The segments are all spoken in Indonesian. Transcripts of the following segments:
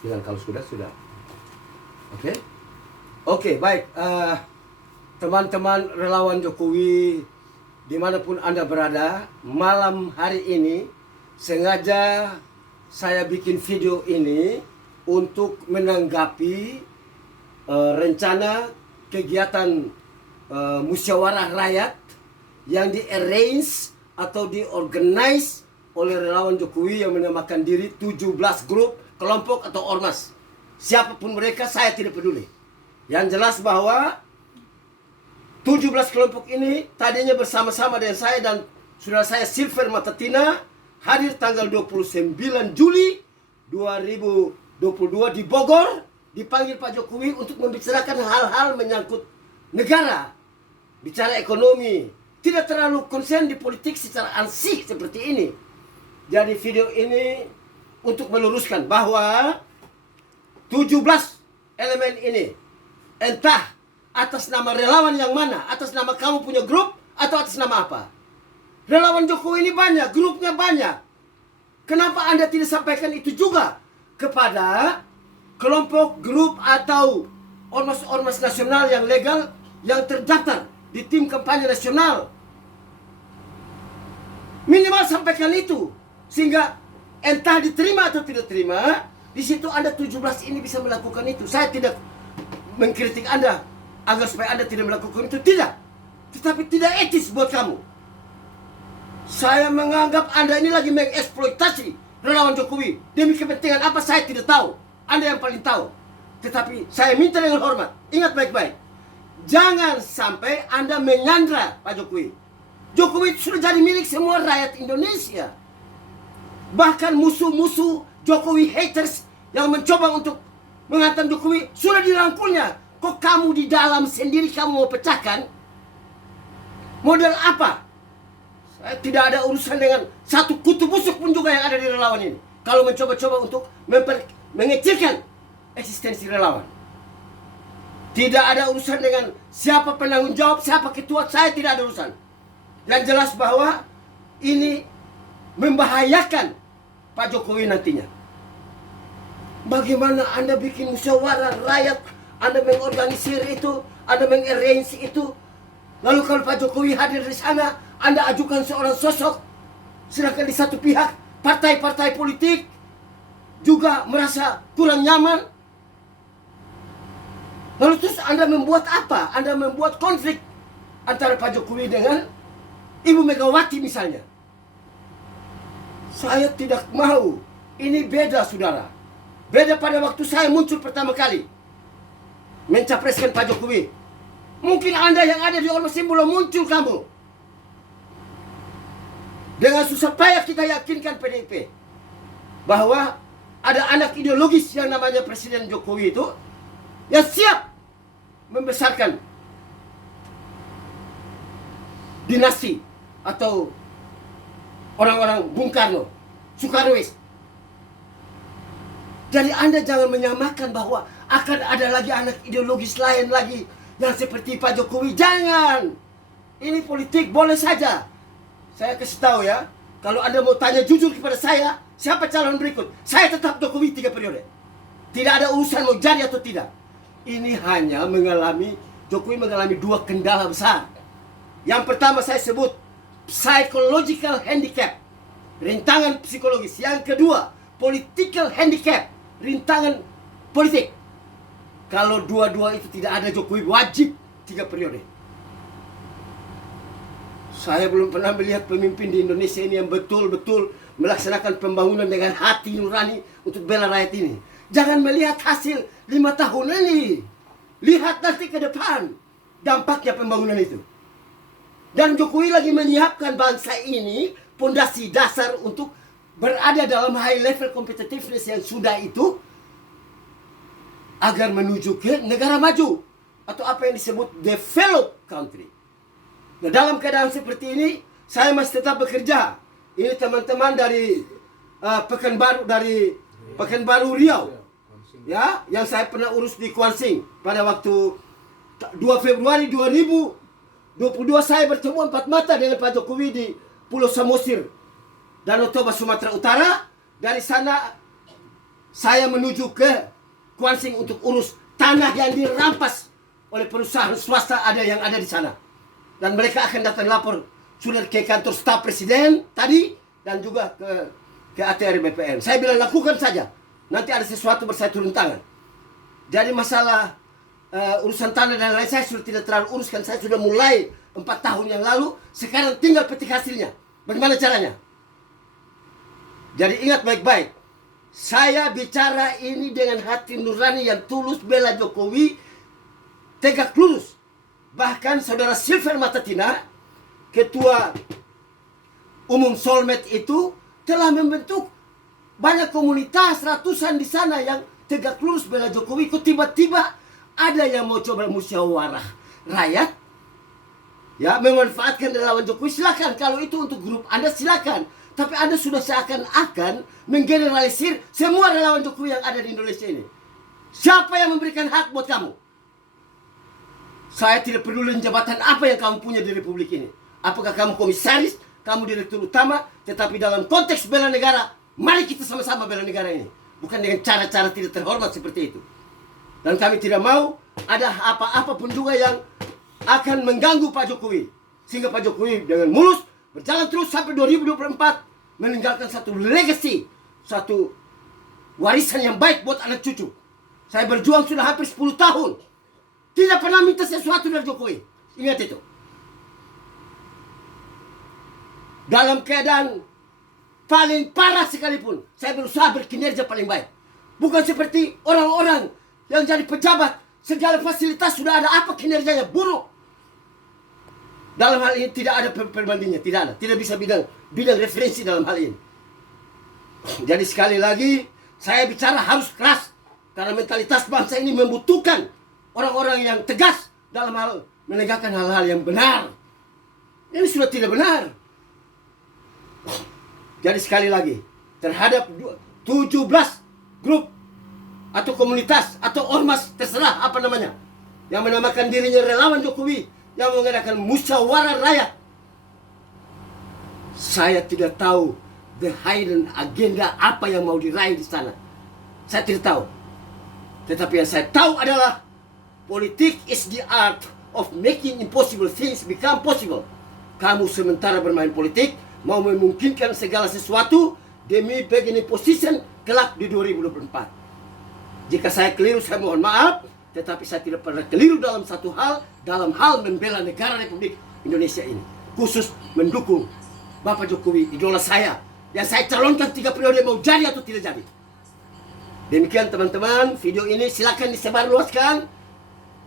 Dengan kalau sudah. Oke? Oke, baik. Teman-teman relawan Jokowi, dimanapun Anda berada, malam hari ini sengaja saya bikin video ini untuk menanggapi rencana kegiatan musyawarah rakyat yang di-arrange atau di-organize oleh relawan Jokowi yang menamakan diri 17 grup, kelompok atau ormas. Siapapun mereka, saya tidak peduli. Yang jelas bahwa 17 kelompok ini tadinya bersama-sama dengan saya dan saudara saya Silver Matatina hadir tanggal 29 Juli 2022 di Bogor, dipanggil Pak Jokowi untuk membicarakan hal-hal menyangkut negara, bicara ekonomi, tidak terlalu konsen di politik secara ansih seperti ini. Jadi video ini untuk meluruskan bahwa 17 elemen ini entah atas nama relawan yang mana, atas nama kamu punya grup atau atas nama apa. Relawan Jokowi ini banyak, grupnya banyak. Kenapa Anda tidak sampaikan itu juga kepada kelompok, grup atau ormas-ormas nasional yang legal yang terdaftar di tim kampanye nasional? Minimal sampaikan itu sehingga entah diterima atau tidak terima, di situ Anda 17 ini bisa melakukan itu. Saya tidak mengkritik Anda agar supaya Anda tidak melakukan itu, tidak. Tetapi tidak etis buat kamu. Saya menganggap Anda ini lagi mengeksploitasi relawan Jokowi demi kepentingan apa saya tidak tahu. Anda yang paling tahu. Tetapi saya minta dengan hormat, ingat baik-baik, jangan sampai Anda menyandra Pak Jokowi. Jokowi sudah jadi milik semua rakyat Indonesia. Bahkan musuh-musuh Jokowi haters yang mencoba untuk menghantam Jokowi sudah dirangkulnya. Kok kamu di dalam sendiri kamu mau pecahkan? Model apa? Saya tidak ada urusan dengan satu kutu busuk pun juga yang ada di relawan ini. Kalau mencoba-coba untuk mengecilkan eksistensi relawan. Tidak ada urusan dengan siapa penanggung jawab, siapa ketua, saya tidak ada urusan. Yang jelas bahwa ini membahayakan Pak Jokowi nantinya. Bagaimana Anda bikin musyawarah rakyat, Anda mengorganisir itu, Anda mengarrange itu, lalu kalau Pak Jokowi hadir di sana, Anda ajukan seorang sosok, sedangkan di satu pihak partai-partai politik juga merasa kurang nyaman. Lalu terus Anda membuat apa? Anda membuat konflik antara Pak Jokowi dengan Ibu Megawati misalnya. Saya tidak mau. Ini beda, saudara. Beda pada waktu saya muncul pertama kali mencapreskan Pak Jokowi. Mungkin Anda yang ada di ormas ini belum muncul kamu. Dengan susah payah kita yakinkan PDIP bahwa ada anak ideologis yang namanya Presiden Jokowi itu yang siap membesarkan dinasti atau orang-orang Bung Karno, Soekarnois. Jadi Anda jangan menyamakan bahwa akan ada lagi anak ideologis lain lagi yang seperti Pak Jokowi. Jangan. Ini politik boleh saja. Saya kasih tahu ya, kalau Anda mau tanya jujur kepada saya, siapa calon berikut? Saya tetap Jokowi 3 periode. Tidak ada urusan mau jadi atau tidak. Ini hanya Jokowi mengalami 2 kendala besar. Yang pertama saya sebut psychological handicap, rintangan psikologis. Yang kedua, political handicap, rintangan politik. Kalau dua-dua itu tidak ada, Jokowi wajib 3 periode. Saya belum pernah melihat pemimpin di Indonesia ini yang betul-betul melaksanakan pembangunan dengan hati nurani untuk bela rakyat ini. Jangan melihat hasil 5 tahun ini. Lihat nanti ke depan dampaknya pembangunan itu. Dan Jokowi lagi menyiapkan bangsa ini pondasi dasar untuk berada dalam high level competitiveness yang sudah itu agar menuju ke negara maju atau apa yang disebut developed country. Nah, dalam keadaan seperti ini saya masih tetap bekerja. Ini teman-teman dari Pekanbaru Riau, ya, yang saya pernah urus di Kuansing pada waktu 2 Februari 2022 saya bertemu 4 mata dengan Pak Jokowi di Pulau Samosir, Danau Toba, Sumatera Utara. Dari sana saya menuju ke Kuansing untuk urus tanah yang dirampas oleh perusahaan swasta yang ada di sana. Dan mereka akan datang lapor sudah ke kantor staf presiden tadi dan juga ke ATR BPN. Saya bilang lakukan saja. Nanti ada sesuatu saya turun tangan. Jadi masalah urusan tanah dan lain saya sudah tidak terlalu uruskan. Saya sudah mulai 4 tahun yang lalu. Sekarang tinggal petik hasilnya. Bagaimana caranya? Jadi ingat baik-baik. Saya bicara ini dengan hati nurani yang tulus, bela Jokowi, tegak lurus. Bahkan saudara Silver Matatina, ketua umum Solmed itu telah membentuk banyak komunitas ratusan di sana yang tegak lurus bela Jokowi. Kok tiba-tiba ada yang mau coba musyawarah rakyat, ya, memanfaatkan relawan Jokowi. Silakan, kalau itu untuk grup Anda silakan. Tapi Anda sudah seakan-akan menggeneralisir semua relawan Jokowi yang ada di Indonesia ini. Siapa yang memberikan hak buat kamu? Saya tidak peduli jabatan apa yang kamu punya di Republik ini. Apakah kamu komisaris, kamu direktur utama, tetapi dalam konteks bela negara, mari kita sama-sama bela negara ini. Bukan dengan cara-cara tidak terhormat seperti itu. Dan kami tidak mau ada apa-apa pun juga yang akan mengganggu Pak Jokowi. Sehingga Pak Jokowi dengan mulus berjalan terus sampai 2024, meninggalkan satu legacy, satu warisan yang baik buat anak cucu. Saya berjuang sudah hampir 10 tahun. Tidak pernah minta sesuatu dari Jokowi. Ingat itu. Dalam keadaan paling parah sekalipun, saya berusaha berkinerja paling baik. Bukan seperti orang-orang yang jadi pejabat, segala fasilitas sudah ada, apa kinerjanya buruk. Dalam hal ini tidak ada perbandingnya, tidak ada. Tidak bisa bidang referensi dalam hal ini. Jadi sekali lagi, saya bicara harus keras. Karena mentalitas bangsa ini membutuhkan orang-orang yang tegas dalam hal menegakkan hal-hal yang benar. Ini sudah tidak benar. Jadi sekali lagi, terhadap 17 grup atau komunitas atau ormas, terserah apa namanya, yang menamakan dirinya relawan Jokowi, yang mengadakan musyawarah rakyat, saya tidak tahu the hidden agenda apa yang mau diraih di sana. Saya tidak tahu. Tetapi yang saya tahu adalah politik is the art of making impossible things become possible. Kamu sementara bermain politik, mau memungkinkan segala sesuatu demi bargaining position kelak di 2024. Jika saya keliru, saya mohon maaf. Tetapi saya tidak pernah keliru dalam satu hal, dalam hal membela negara Republik Indonesia ini. Khusus mendukung Bapak Jokowi, idola saya, yang saya calonkan 3 periode, mau jadi atau tidak jadi. Demikian teman-teman, video ini silakan disebarluaskan,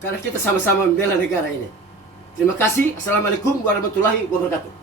karena kita sama-sama membela negara ini. Terima kasih. Assalamualaikum warahmatullahi wabarakatuh.